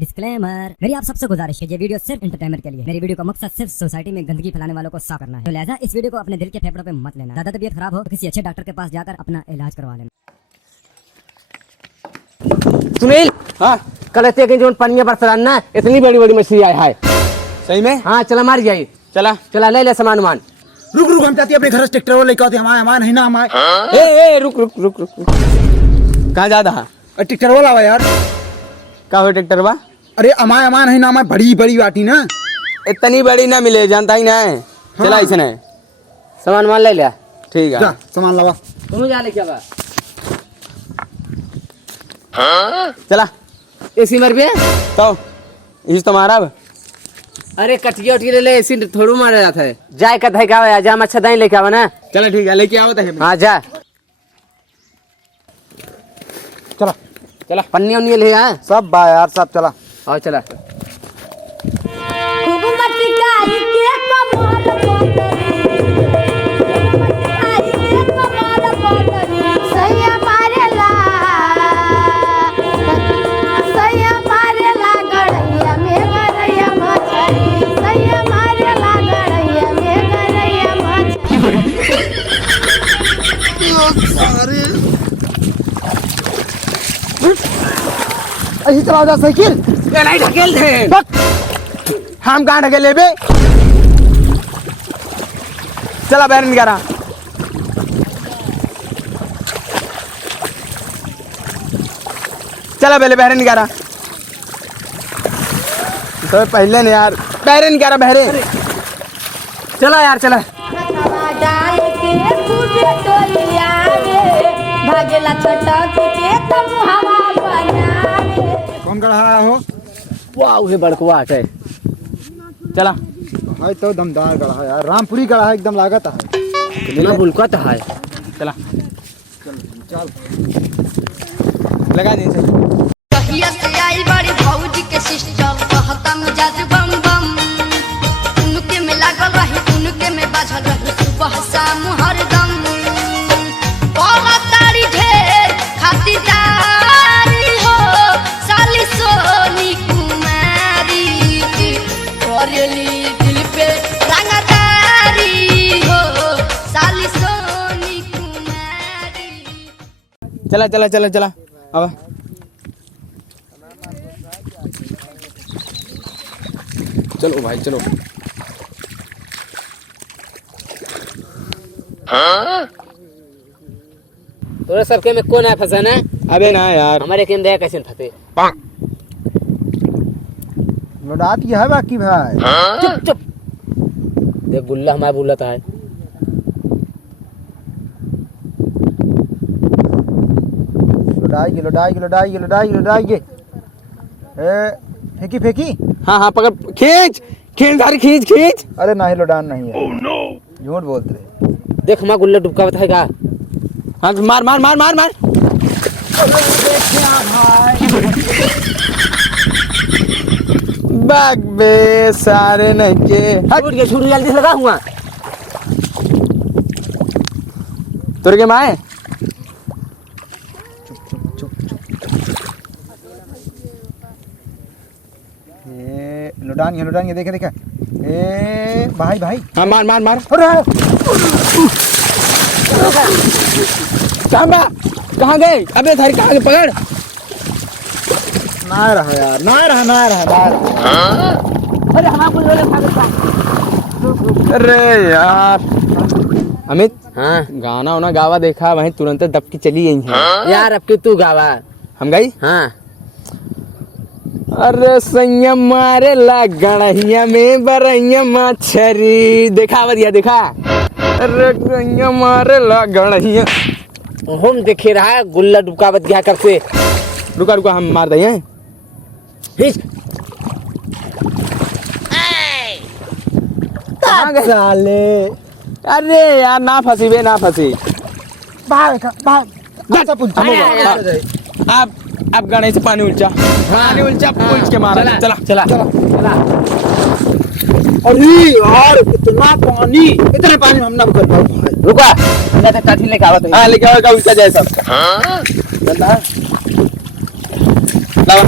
Disclaimer, मेरी आप सबसे गुजारिश है, ये वीडियो सिर्फ एंटरटेनमेंट के लिए। मेरी वीडियो का मकसद सिर्फ सोसाइटी में गंदगी फैलाने वालों को साफ करना है, तो लिहाजा इस वीडियो को अपने दिल के फेफड़ों पे मत लेना। ज्यादा तबीयत खराब हो तो किसी अच्छे डॉक्टर के पास जाकर अपना इलाज करवा लेना। सुनील, हाँ कल कि जो पनिया बरसरान ना इतनी बड़ी बड़ी मछली आया है। सही में? हाँ चला मार जाइए। चला चला ले ले सामान वामान। रुक रुक, हम चाहते अपने घर से ट्रैक्टर वो लेके आते हमारे नहीं ना हमारे। ए रुक रुक रुक रुक कहाँ जाता है? ट्रैक्टर वाला हुआ यार। का हो ट्रैक्टर बा? अरे अमाय अमान है ना, हमारे बड़ी बड़ी बाटी ना। इतनी बड़ी ना मिले, जानता ही ना है। चला इसने सामान मान ले लिया। ठीक है, जा सामान लगा। तुम जा ले क्या बा? चला एसी मर भी है? तो इस तुम्हारा अब अरे कटिया उटिया ले एसी थोड़ू मारा जाता है। जाए का धाई का जा मच्छा दाई लेके आवा ना। चला ठीक है, लेके आओ तो। हाँ जा चला चला पन्नी उन्नी ले आ सब बा यार, सब चला। और चला ऐसी चलाओ जा साइकिल। ये नहीं ढकेल दे। हम कहाँ ढकेले बे? चला बैर निकारा। चला पहले बहरे निकारा। तो पहले ने यार बहरे निकारा बहरे। चला यार चला। कौन गढ़ा हो? वाह ये बड़कुआ है। चला है तो दमदार गढ़ा है यार, रामपुरी गढ़ा है, एकदम लागत है। कितना बुलका तो है। चला चल लगा दी से। कहिया से आई बड़ी भौजी के सिस्टर कहता मिजाज बम बम, उनके में लागल रही उनके में बाझल रही सुबह शाम हरदम। बोला तारी ढेर खातिरदारी हो साली सोनी कुमारी, करेली दिल पे रंगदारी हो साली सोनी कुमारी। चला चला चला चला अब चलो भाई चलो। तोरे सबके में कौन है फंसा ना? अबे ना यार, हमारे के दया कैसे फंसे? लौटा दिया है बाकी भाई। चुप चुप देख गुल्ला हमारा बुलाता है। लौटाएगी। ए फेंकी फेंकी। हाँ हाँ पकड़, खींच खींच सारी खींच खींच। अरे नहीं लौटान नहीं है। झूठ बोलते रहे। देख हमारा गुल्ला डुबका बताएगा। हाँ मार मार मार मार मार। बाग बे सारे नके। छूट गया छूट जल्दी से लगा हुआ। तुर के माए लौटान ये देखे देखे। ए भाई भाई। हाँ मार मार मार। अरे सांबा कहाँ गए? अबे थारी कहाँ गए? पकड़। ना रहा यार, ना रहा। अरे हमारा गुल्ला अरे यार अमित, हाँ गाना वाना गावा देखा वहीं तुरंत दबकी चली गई है। यार अब के तू गावा। हम गई। हाँ अरे संयम मारे ला गणहिया में बरैया मछरी। देखा बढ़िया देखा। अरे संयम मारे ला गणहिया। हम देखे रहा है गुल्ला डुबका बत गया कब से। रुका रुका हम मार दे। कहाँ गए साले? अरे यार ना फंसी बे, ना फंसी। बाहर अच्छा अब गणेश से पानी उलचा उलच के मारा। चला चला चला। अरे यार इतने पानी में हम ना कर पाओ भाई। रुका जाते काठी लेके आवत है। हाँ लेके आओ, उलचा जाए सब। हाँ लावा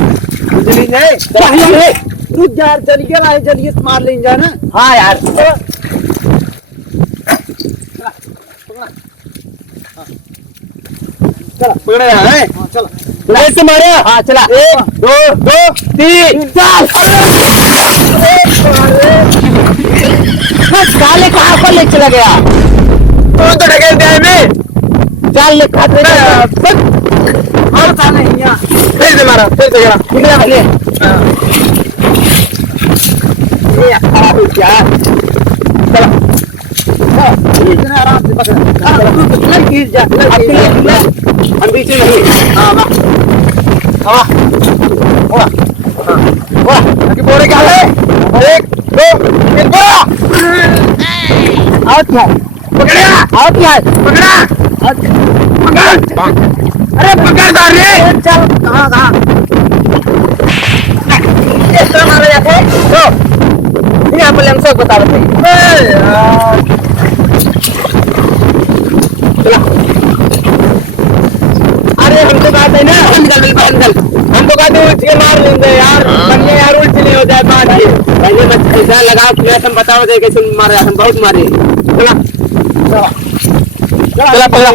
चली जाए तू यार चलिए ना जल्दी से मार लेंगे जा ना। हाँ यार पकड़ा है हाँ चल ऐसे मारे। हाँ चला 1 2 2 3 4 साले कहाँ पर ले चला गया? तो ढकेल दिया में चाल ले खाते और था नहीं यहाँ फिर से मारा फिर से गिरा निकला भले ये खराब हो गया। इतना आराम से पकड़ तू तो लग गिर जा हम बीच में नहीं। हाँ वाह वाह वाह वाह कि बोरे क्या है 1 2 3 बोरा आओ क्या पकड़ा आओ क्या पकड़ा पकड़ अरे पकड़ कर रे चल कहाँ कहाँ इस तरह मारा जाता है तो यहाँ पर हम सब बता बताइए। अरे हमको कहते हैं ना हमको कहते हैं उठ के मार लेंगे यार बनने यार उल्टी नहीं हो जाए बात ये पहले मत पैसा लगाओ फिर हम बताओ दे कैसे मारे हम बहुत मारे। चला चला पकड़ा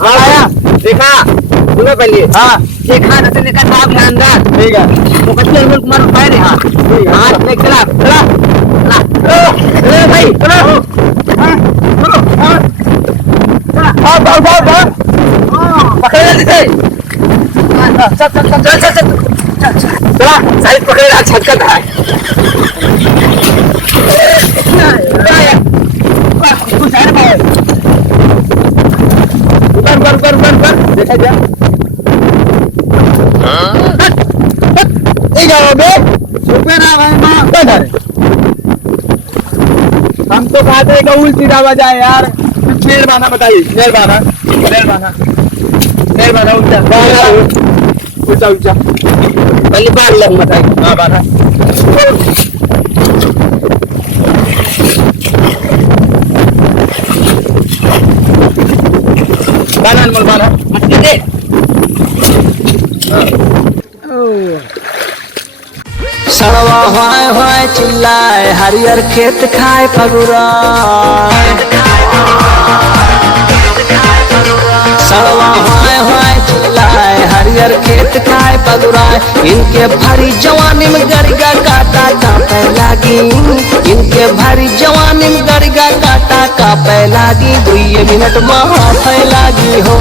हाँ आया देखा सुनो पहले हाँ देखा न लेकर साहब के अंदर ठीक है तो बच्चे हम लोग मारो पैर यहाँ हाथ ले चला चला चला ए भाई चलो हाँ भाग पकड़ जल्दी से चल चला साइड पकड़ेगा छटकत है कुछ है ना कर देखा जा ठीक है बे रुपये ना भाई माँ क्या करे हम तो कहते हैं कि उल्टी ना बजाए यार मेहरबाना बताइए मेहरबाना ऊंचा ऊंचा पहले बांध ले बताइए। हाँ बाना बाना अनमोल बाना मछली दे सड़वा होए होए चिल्लाए हरियर खेत खाए फगुरा सड़वा होए होए चिल्लाए हरियर खेत खाए फगुरा इनके भरी जवानी में गरिगा काटा कापे लागी इनके भरी जवानी में गरिगा काटा कापे लागी 2 मिनट में हाथे लागी हो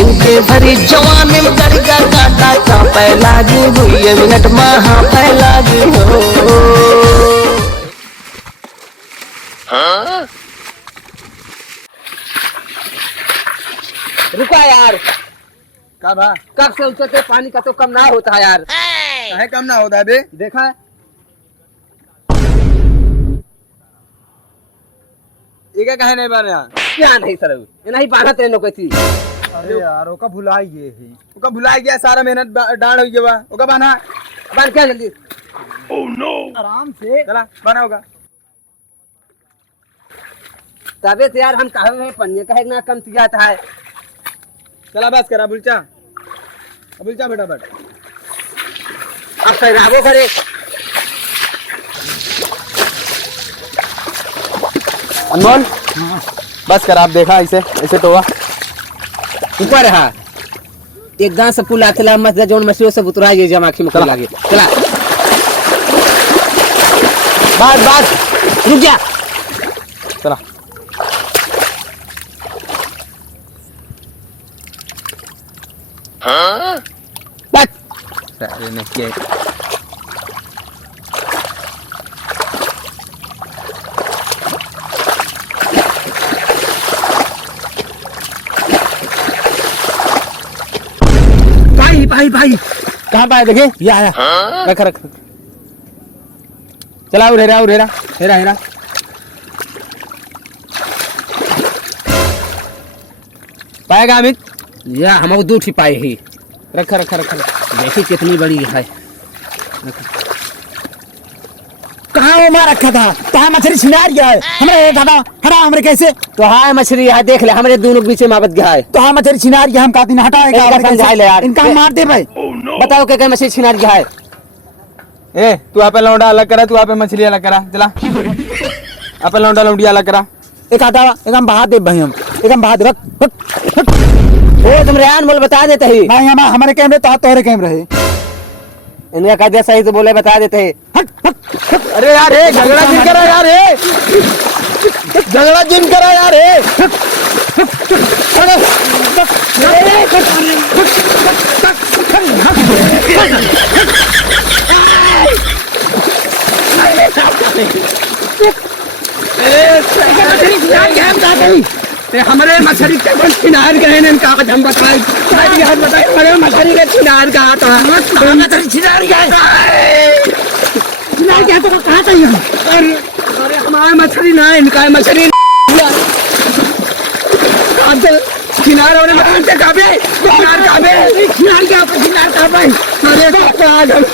इनके भरी जवानी में गरिगा काटा कापे लागी 2 मिनट में हाथे लागी हो। रुका यार का भा कब से उतरते पानी का तो कम ना होता है यार। है कम ना होता है बे देखा ये क्या कहे नहीं बाने यार क्या नहीं सर ये नहीं बांधा तेरे लोग थी। अरे यार ओका भुलाइए ही ओका भुला गया सारा मेहनत डांड हो गया ओका बाना बांध क्या जल्दी आराम से चला बाना होगा तबे तो यार हम कहे हैं पन्ने कहे ना कम जाता है। चला बस करा बुलचा बेटा बट अब पहनावो करे अनमोल बस कर आप देखा ऐसे तो हुआ ऊपर रहा एकदम से पुल आते मत जोन मछलियों से उतरा ये जमाखी में लागे चला बस रुक जा चला बस अरे नहीं किया भाई कहाँ पाए देखे ये आया रख चला हेरा पाएगा अमित या हम दूर ही पाए ही रखा देखी कितनी बड़ी है। कहाँ वो मार रखा था कहाँ मछली छिनार गया है हमारे दादा हरा हमारे कैसे तो हाय मछली है देख ले हमारे दोनों बीच में आवत गया है। तो हाँ मछली छिनार गया हम काती हटाएगा एक कसम झाई ले यार। इनका हम मार दे भाई बताओ क्या क्या मछली छिनार गया है। ए तू आप लौंडा अलग करा, तू आप मछली अलग करा, चला आप लौंडा लौंडी अलग करा। एक आता एक हम बहा दे भाई, हम एक हम बहा दे। ओ तुम रेहान बोल बता देते ही। भाई हम हमारे कैमरे तो तोहरे कैमरे है। इनका कायदा सही तो बोले बता देते हैं। अरे यार ए झगड़ा जिन करा यार, ए झगड़ा जिन करा यार, ए हमारे मछली के छिनार गए ने कागज हम बताए हमारे मछली के छिनार का आता मछली छिनार गया छिनार गया तो कहाँ था ये? अरे हमारे मछली ना इनका मछली छिनार और मछली से काबे छिनार काबे छिनार क्या छिनार काबे अरे आज हम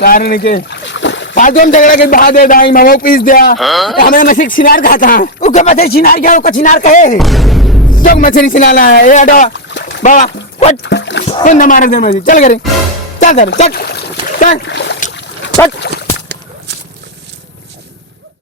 कारण के फालतू हम झगड़ा के बहा दे दाई ममो पीस दिया हमें मछली छिनार कहा था उसके मछली छिनार क्या उसका छिनार कहे जो मछली छिनाना है ये अडो बाबा कौन न मारे दे मछली चल करे चल कर चल चल चल